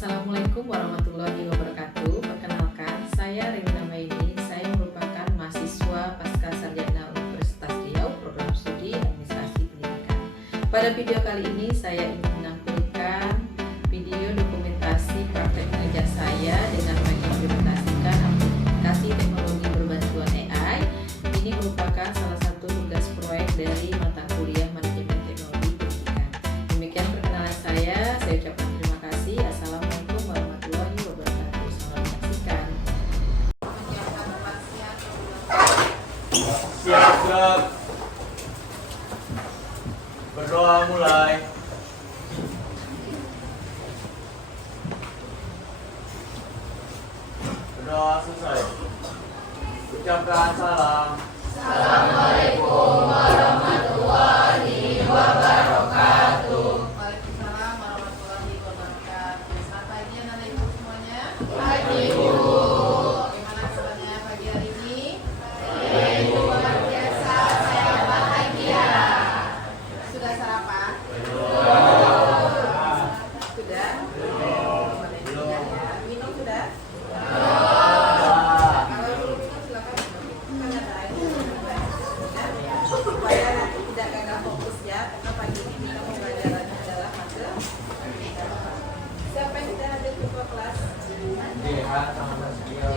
Assalamualaikum warahmatullahi wabarakatuh. Perkenalkan, saya Regina Maini. Saya merupakan mahasiswa Pasca Sarjana Universitas Riau, program studi Administrasi Pendidikan. Pada video kali ini saya ingin menampilkan video dokumentasi praktek kerja saya dengan mengimplementasikan aplikasi teknologi berbantuan AI. Ini merupakan salah satu tugas proyek dari mata kuliah Manajemen Teknologi Pendidikan. Demikian perkenalan saya ucapkan terima kasih. Assalamualaikum warahmatullahi wabarakatuh. Selamat menyaksikan. Siap. Berdoa mulai. Berdoa selesai. Ucapkan salam. Assalamualaikum warahmatullahi wabarakatuh. Waalaikumsalam warahmatullahi wabarakatuh. Selamat pagi anak ibu semuanya. Pagi Bu. Bagaimana kabarnya pagi hari ini? Luar biasa, saya bahagia. Sudah sarapan? Sudah? Belum ya. Minum sudah? Kalau belum minum silakan minum. Kan ada air. Ya. Supaya nanti tidak gagal fokus ya. Karena pagi ini kita pembelajarannya adalah matematika. Siapa yang sudah hadir ke kelas? DH sama Saskia.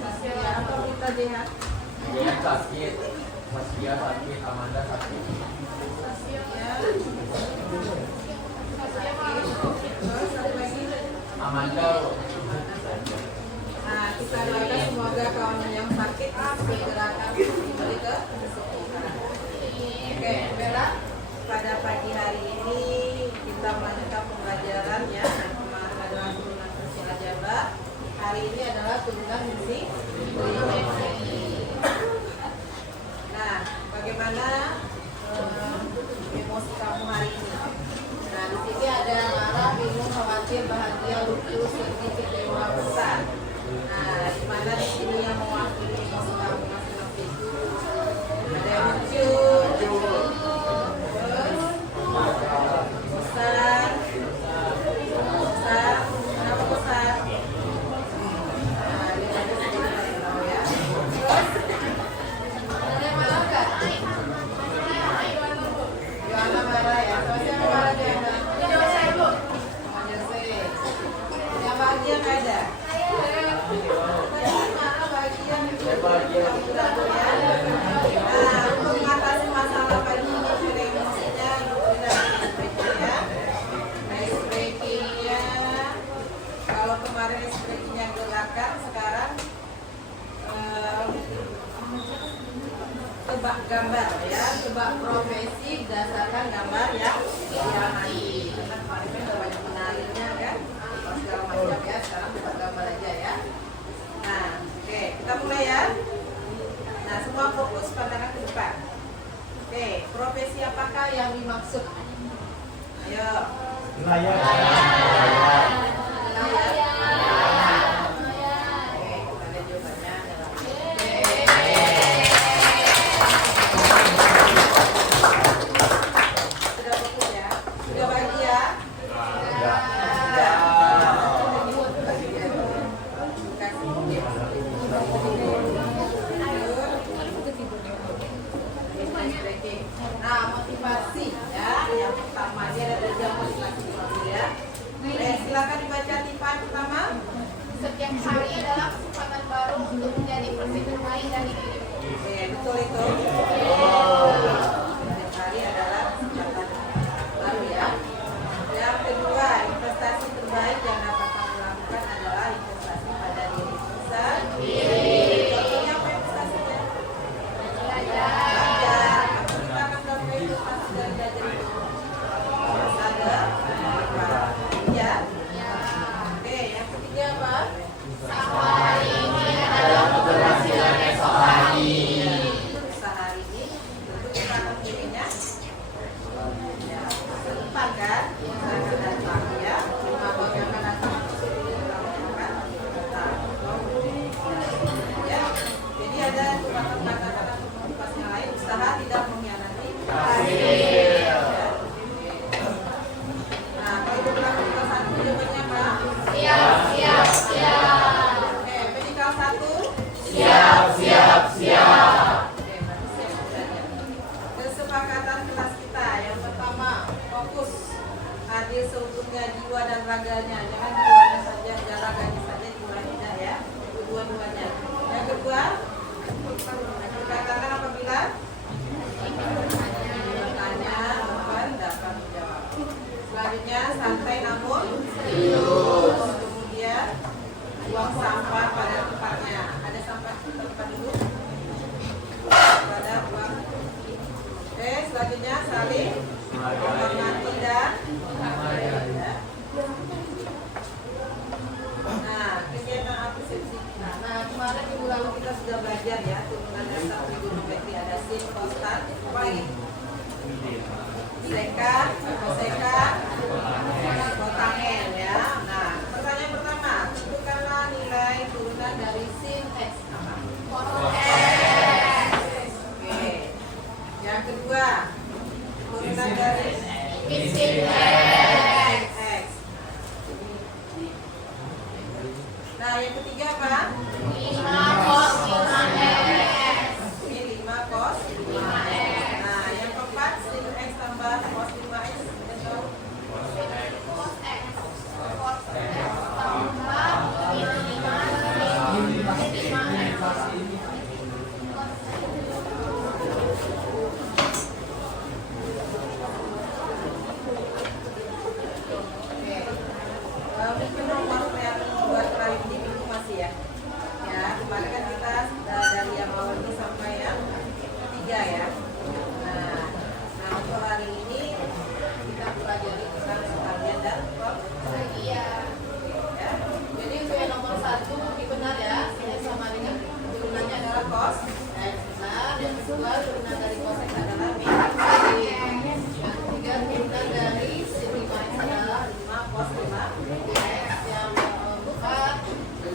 Saskia atau kita DH? DH sakit. Saskia sakit. Amanda sakit. Saskia terus satu lagi. Amanda. Nah, kita doakan semoga kawan yang sakit segera kembali ke kesembuhan. Oke, Bella, pada pagi hari ini kita melanjutkan pembelajaran ya. Kemarin adalah turunan fungsi aljabar. Hari ini adalah turunan fungsi trigonometri. Nah, bagaimana emosi kamu hari ini? Nah, di sini ada marah, bingung, khawatir, bahagia, lucu, sedih, kecewa, besar. Nah, di mana di sini yang mewakili emosi kamu masing-masing? Ada yang lucu, terus besar, kenapa besar? Nah, dia ada sedikit tahu ya. Terus ada yang marah nggak? Joanna marah ya. Sama siapa marah Joanna? Sama Jose. Yang bahagia nggak ada? Tadi marah bahagia. Nah, untuk mengatasi masalah pagi ini sudah emosinya, sudah ice-breaking-nya. Ice-breaking-nya, kalau kemarin ice-breaking-nya gerakan, sekarang tebak gambar ya, tebak profesi berdasarkan gambar yang diamati. Karena kemarin kan udah banyak menarinya kan, segala macam ya. Sekarang tebak gambar aja ya. Nah, oke, kita mulai ya. Nah, semua fokus pandangan ke depan. Oke, profesi apakah yang dimaksud? Ayo. Nelayan. Nelayan. Oke, kita lihat jawabannya. Sudah fokus ya? Sudah jiwa dan raganya, jangan jiwanya saja, raganya saja, jiwa tidak ya, dua-duanya. Yang kedua, dikatakan apabila bertanya bukan dapat menjawab. Selanjutnya santai namun serius. Kemudian buang sampah pada tempatnya. Ada sampah di tempat dulu. Pada buang. Oke, selanjutnya saling menghormati dan ya. Nah, kegiatan apresiasi kita. Nah, kemarin minggu lalu kita sudah belajar ya turunan dasar trigonometri, ada sin, cos, tan, apa lagi? Sekan, kosekan, kotangen ya. Nah, pertanyaan pertama, tentukanlah nilai turunan dari sin x apa? Oke. Yang kedua, turunan dari sin x. Nah, yang ketiga apa? 5 cos 5x. Ini 5 cos 5x. Nah, yang keempat sin x tambah cos 5x. Kita tahu. Cos x. Cos x tambah sin 5 sin 5x. Mungkin nomor yang buat terakhir ini minggu masih ya. Ya, kemarin kan kita dari yang awal ini sampai yang ketiga ya. Nah, untuk hari ini kita pelajari tentang sekalian dan Iya. ya. Jadi untuk yang nomor 1 lebih benar ya, ini sama dengan Turunannya adalah cos. benar. Yang kedua turunan dari cos x adalah min. Yang ketiga turunan dari sin 5x adalah 5 cos 5. yang keempat.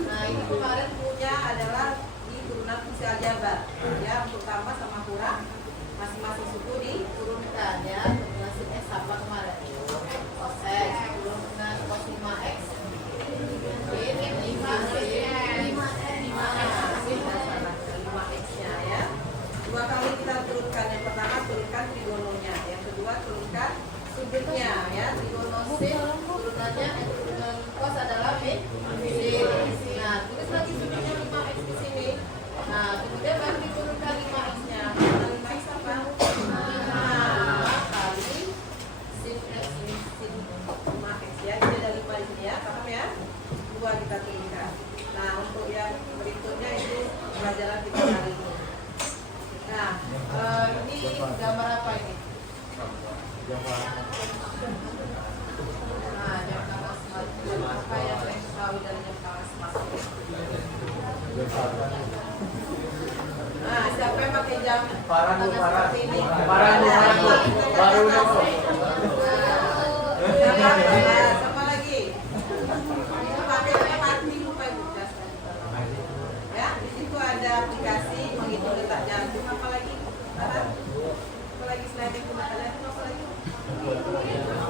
Nah, ini kemarin punya adalah di turunan fungsi aljabar. Ya, untuk tambah sama kurang masing-masing suku diturunkan ya. Turunan sin x sama kemarin. Cos x turunan cos 5x. Sin 5x-nya ya. Dua kali kita turunkan. Yang pertama turunkan trigononya, yang kedua turunkan sudutnya ya. Trigono sin turunannya turunan cos adalah min. Nah, tulis lagi sudutnya 5x di sini. Nah, kemudian baru diturunkan 5x-nya. Mana 5x apa? 5 kali sin x ini sin 5x ya. Jadi ada 5 di sini ya. Paham ya? 2 kita turunkan. Nah, untuk yang berikutnya itu pelajaran kita kali ini. Nah, ini gambar apa ini? Nah, jam tangan smart. Apa yang saya tahu dari jam tangan smart? Nah, siapa yang pakai jam Parah, tangan parah. seperti ini? Parah, Nah, baru dong. Nah, sama lagi. Itu pakainya mati lupa ibu jelaskan. Ya, di situ ada aplikasi menghitung detak jantung. Apa lagi? Apa lagi selain itu ada apa lagi?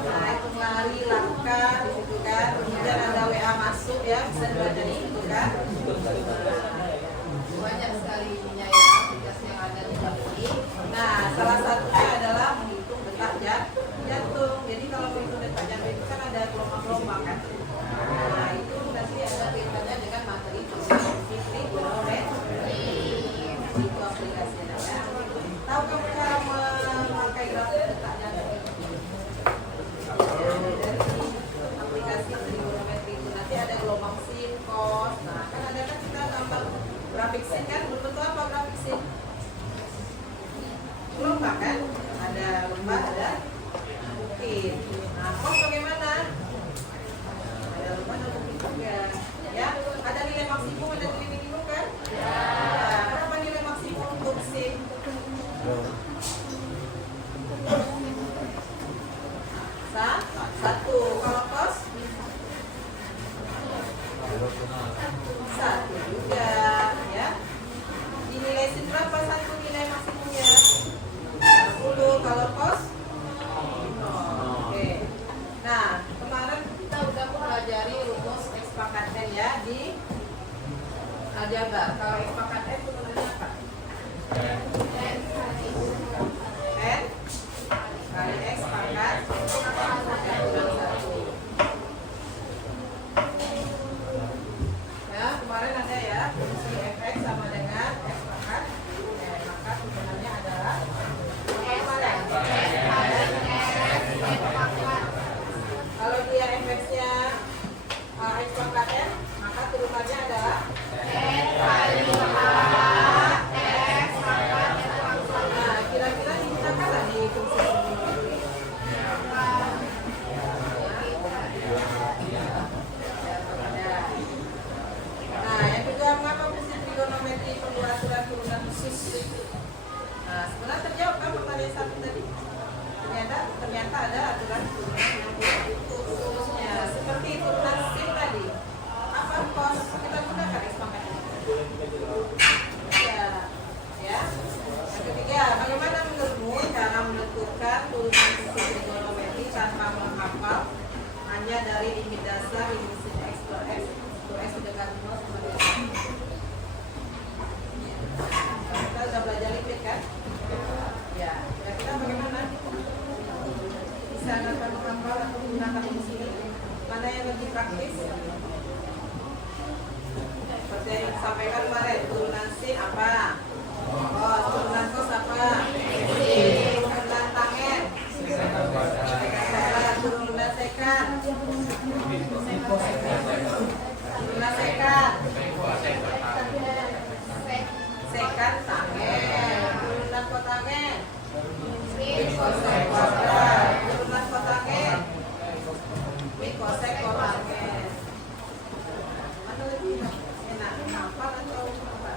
Nah, itu lari, langkah, di situ kan. Kemudian ada WA masuk ya, bisa dibaca di situ kan. Banyak sekali ininya ya, aplikasi yang ada di dalam ini. Nah, salah satunya adalah menghitung detak jantung. Jadi kalau menghitung detak jantung itu kan ada gelombang-gelombang kan. Nah, itu nanti ada kaitannya dengan materi trigonometri. Itu aplikasinya ya. Tahu kamu cara memakai grafik detak jantung itu? Dari aplikasi trigonometri itu nanti ada gelombang sin, cos. Nah, kan ada kan kita gambar grafik sin kan, berbentuk apa grafik sin? Gelombang kan? Ada lembah, ada bukit. Nah, cos bagaimana? Ada lembah, ada bukit juga. Ya, ada nilai maksimum, ada nilai minimum kan? Ya. Nah, berapa nilai maksimum untuk sin? 1. Kalau cos? 1 juga ya. Di nilai sin berapa satu nilai maksimumnya? 10. Kalau cos? 0. Oke. Nah, kemarin kita udah pelajari rumus x pangkat n ya di aljabar. Kalau x pangkat n turunannya apa? N kali x pangkat n kurang 1. dari limit dasar, limit sin X per X dekat 0 sama dengan 1. Kita udah belajar limit kan? Ya, kira-kira bagaimana? Bisa akan menghafal atau menggunakan di sini? Mana yang lebih praktis? Seperti yang disampaikan kemarin, turunan sin apa? Oh, turunan cos apa? Turunan tangen. Turunan sekan. Turunan sekan. Sekan tangen. Turunan kotangen. Kosek kuadrat. Turunan kotangen. Kosek kotangen. Mana lebih enak? Hafal atau apa?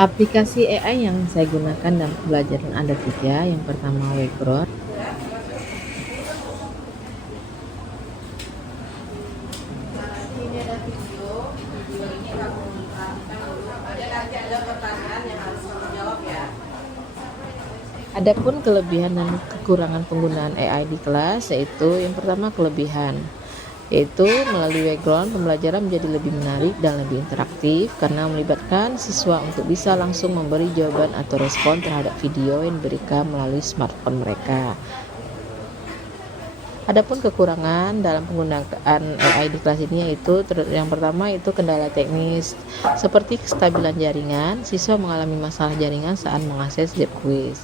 Aplikasi AI yang saya gunakan dalam pembelajaran ada 3. Yang pertama Wayground. Ini ada video ini kamu perhatikan dulu. Nanti ada pertanyaan yang harus kamu jawab ya. Adapun kelebihan dan kekurangan penggunaan AI di kelas, yaitu yang pertama kelebihan, yaitu melalui Wayground pembelajaran menjadi lebih menarik dan lebih interaktif karena melibatkan siswa untuk bisa langsung memberi jawaban atau respon terhadap video yang diberikan melalui smartphone mereka. Adapun kekurangan dalam penggunaan AI di kelas ini yaitu yang pertama itu kendala teknis seperti kestabilan jaringan. Siswa mengalami masalah jaringan saat mengakses web quiz.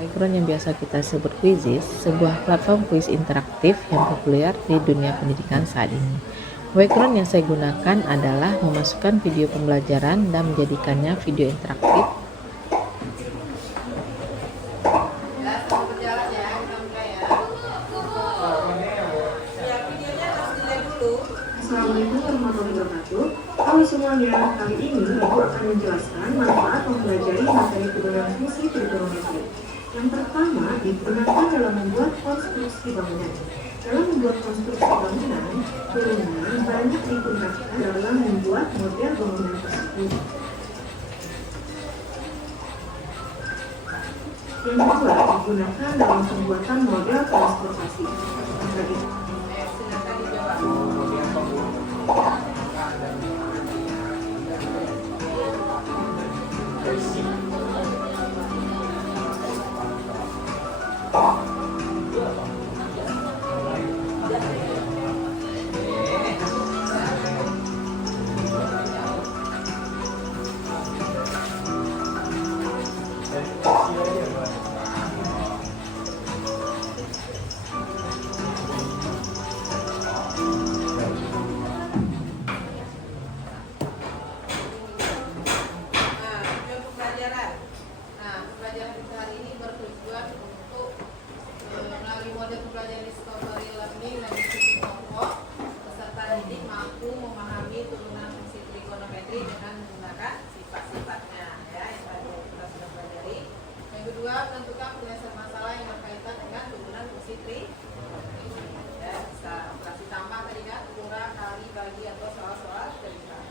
Wayground yang biasa kita sebut Quizizz, sebuah platform kuis interaktif yang populer di dunia pendidikan saat ini. Wayground yang saya gunakan adalah memasukkan video pembelajaran dan menjadikannya video interaktif. Ya, selamat berjalan ya, kita mulai ya. Ya, videonya harus dilihat dulu. Assalamualaikum warahmatullahi wabarakatuh. Halo semuanya, kali ini Ibu akan menjelaskan manfaat mempelajari materi turunan fungsi trigonometri. Yang pertama, digunakan dalam membuat konstruksi bangunan. Dalam membuat konstruksi bangunan, turunan banyak digunakan dalam membuat model bangunan tersebut. Yang kedua, digunakan dalam pembuatan model transportasi. Silakan dijawab. Pembelajaran kita hari ini bertujuan untuk melalui model pembelajaran discovery learning dan diskusi kelompok, peserta didik mampu memahami turunan fungsi trigonometri dengan menggunakan sifat-sifatnya ya yang tadi kita sudah pelajari. Yang kedua, menentukan penyelesaian masalah yang berkaitan dengan turunan fungsi trigonometri. Ya, bisa operasi tambah tadi kan, kurang, kali, bagi atau soal-soal derivat.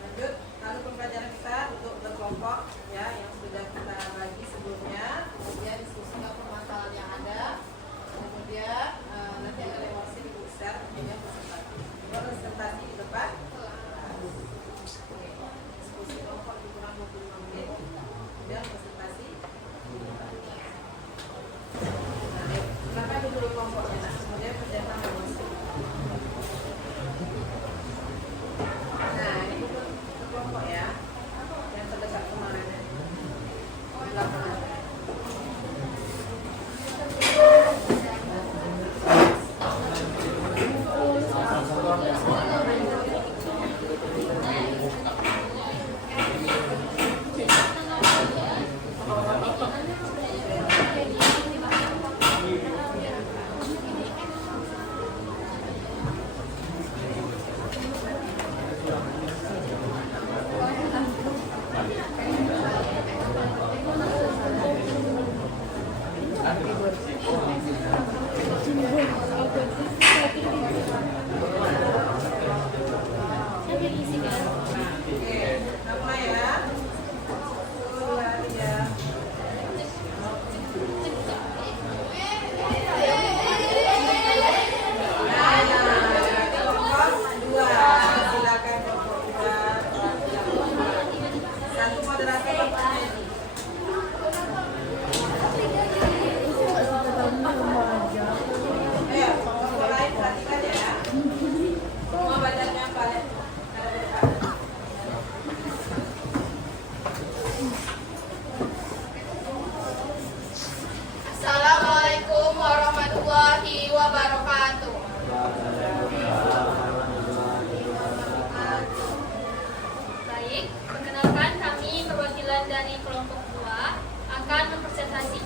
Lanjut, lalu pembelajaran kita untuk berkelompok ya yang sudah kita bagi sebelumnya, kemudian diskusikan permasalahan yang ada, kemudian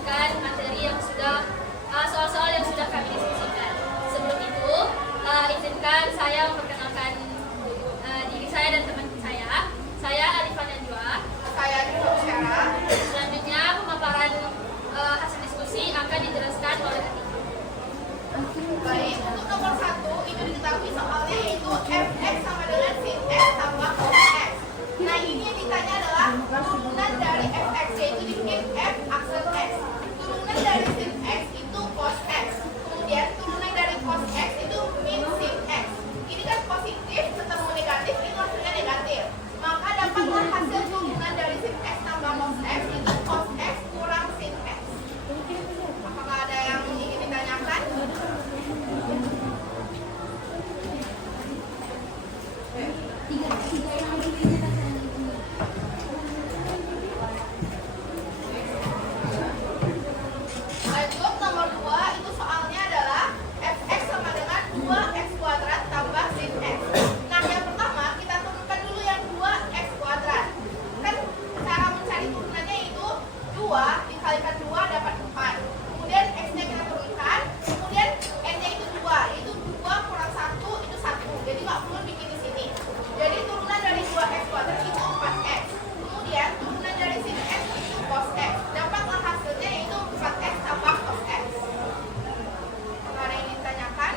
melanjutkan materi yang sudah soal-soal yang sudah kami diskusikan. Sebelum itu, izinkan saya memperkenalkan diri saya dan teman saya. Saya Alifah Najwa. Saya juga Syara. Selanjutnya pemaparan hasil diskusi akan dijelaskan oleh Atika. Baik, untuk nomor 1 itu diketahui soalnya yaitu fx sama dengan sin x tambah cos x. Nah, ini yang ditanya adalah turunan dari fx, yaitu dibikin f aksen x. Turunan dari sin x itu cos x. Kemudian turunan dari cos x itu min sin x. Ini kan positif ketemu negatif, itu hasilnya negatif. Maka dapatlah hasil turunan dari sin x tambah cos x itu cos x kurang sin x. Apakah ada yang ingin ditanyakan? Lanjut nomor 2 itu soalnya adalah fx sama dengan 2x kuadrat tambah sin x. Nah, yang pertama kita turunkan dulu yang 2x kuadrat. Kan cara mencari turunannya itu 2 dikalikan 2 dapat 4. Kemudian x-nya kita turunkan, kemudian n-nya itu 2, itu 2 kurang 1 itu 1. Jadi nggak perlu bikin di sini. Jadi turunan dari 2x kuadrat itu 4x. Kemudian turunan dari sin x itu cos x. Dapatlah hasilnya yaitu 4x tambah cos x. Apakah ada yang ingin ditanyakan?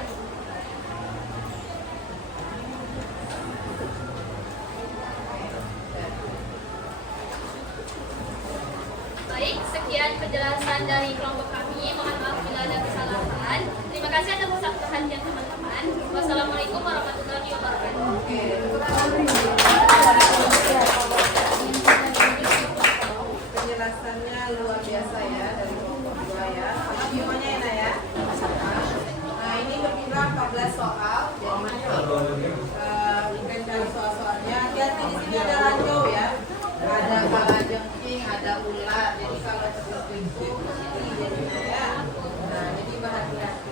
Baik, sekian penjelasan dari kelompok kami. Mohon maaf bila ada kesalahan. Terima kasih atas perhatian teman-teman. Wassalamualaikum warahmatullahi wabarakatuh. Penjelasannya luar biasa ya dari kelompok 2 ya. Sama semuanya ya, Nak ya. Nah, ini berjumlah 14 soal. Jadi kita cari soal-soalnya. Hati-hati di sini ada ranjau ya. Ada kalajengking, ada ular. Jadi kalau terselip-selip ini jadinya ya. Nah, jadi berhati-hati.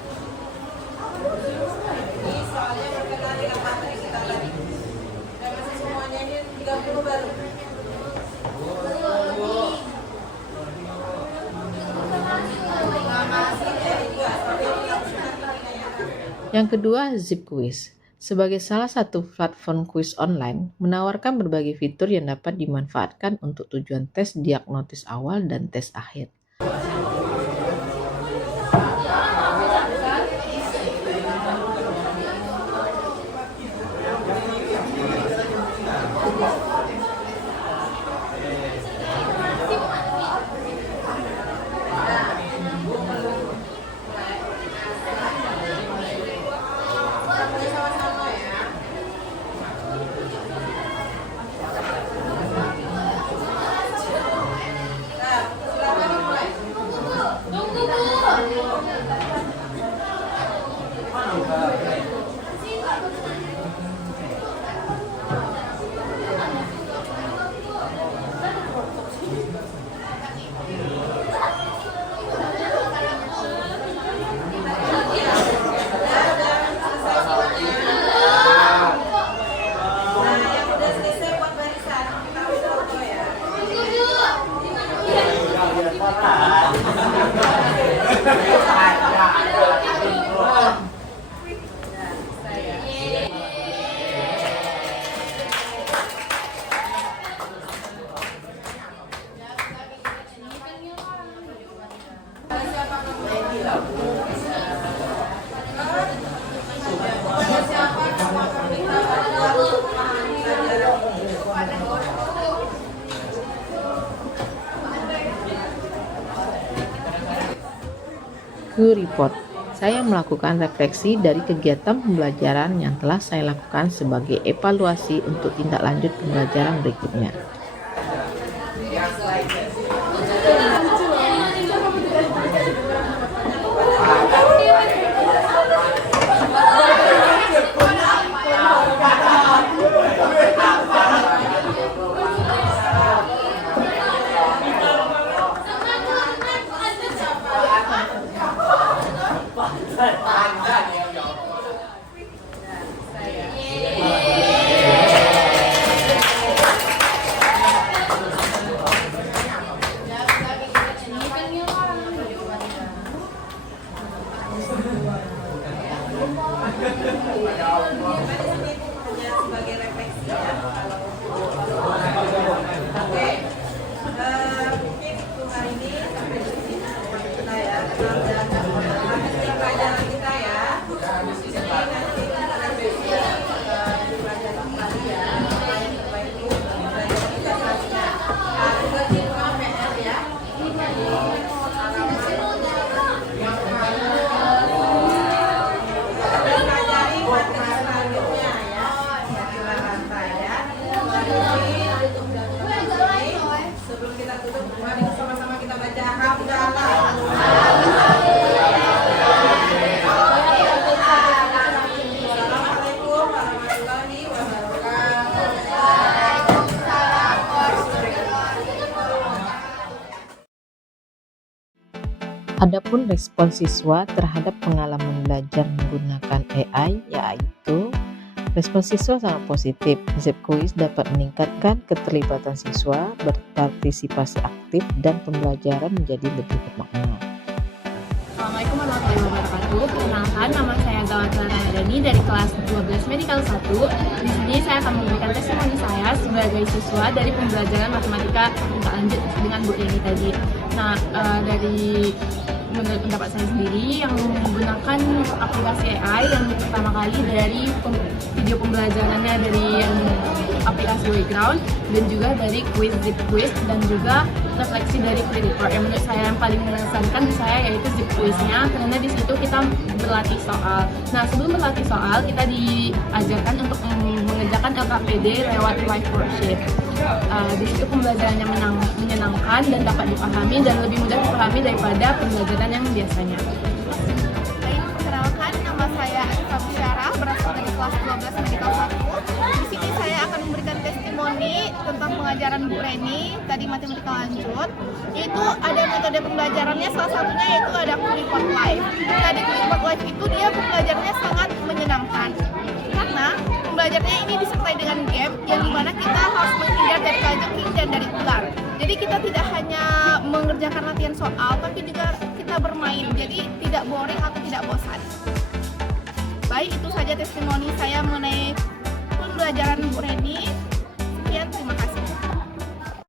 Ini soalnya berkenaan dengan materi kita tadi. Dan masih semuanya ini 30 baru. Yang kedua, Zip Quiz. Sebagai salah satu platform kuis online, menawarkan berbagai fitur yang dapat dimanfaatkan untuk tujuan tes diagnosis awal dan tes akhir. Sama-sama ya. Nah, silakan dimulai. Tunggu, Bu. Nah, yang udah selesai buat barisan, kita ambil foto ya. Siapa kamu? Siapa kamu akan minta bantuan untuk memahami pelajaran ini? Q-Report. Saya melakukan refleksi dari kegiatan pembelajaran yang telah saya lakukan sebagai evaluasi untuk tindak lanjut pembelajaran berikutnya. Mari sama-sama kita baca hamdalah. Assalamualaikum warahmatullahi wabarakatuh. Adapun respon siswa terhadap pengalaman belajar menggunakan AI yaitu respon siswa sangat positif. Zipquiz dapat meningkatkan keterlibatan siswa, berpartisipasi aktif, dan pembelajaran menjadi lebih bermakna. Assalamualaikum warahmatullahi wabarakatuh. Perkenalkan, nama saya Zawat Ramadhani dari kelas 12 Medical 1. Di sini saya akan memberikan testimoni saya sebagai siswa dari pembelajaran matematika tingkat lanjut dengan Bu Yeni tadi. Nah, dari menurut pendapat saya sendiri yang menggunakan aplikasi AI yang pertama kali dari video pembelajarannya dari yang aplikasi Wayground dan juga dari Zipquiz dan juga refleksi dari Quiz-Report. Yang menurut saya yang paling mengesankan di saya yaitu Zipquiz-nya karena di situ kita berlatih soal. Nah, sebelum berlatih soal kita diajarkan untuk mengerjakan LKPD lewat live worksheet. Di situ pembelajarannya menyenangkan dan dapat dipahami dan lebih mudah dipahami daripada pembelajaran yang biasanya. Baik, perkenalkan, nama saya Anissa Bisyara, berasal dari kelas 12 Medical 1. Di sini saya akan memberikan testimoni tentang pengajaran Bu Reni, tadi matematika lanjut. Itu ada metode pembelajarannya, salah satunya yaitu ada Quiz-Report Live. Nah, di Quiz-Report Live itu dia pembelajarannya sangat menyenangkan. Karena pembelajarannya ini disertai dengan game yang dimana kita harus menghindar dari kalajengking dan dari ular. Jadi kita tidak hanya mengerjakan latihan soal, tapi juga kita bermain. Jadi tidak boring atau tidak bosan. Baik, itu saja testimoni saya mengenai pembelajaran Bu Reni. Sekian, terima kasih.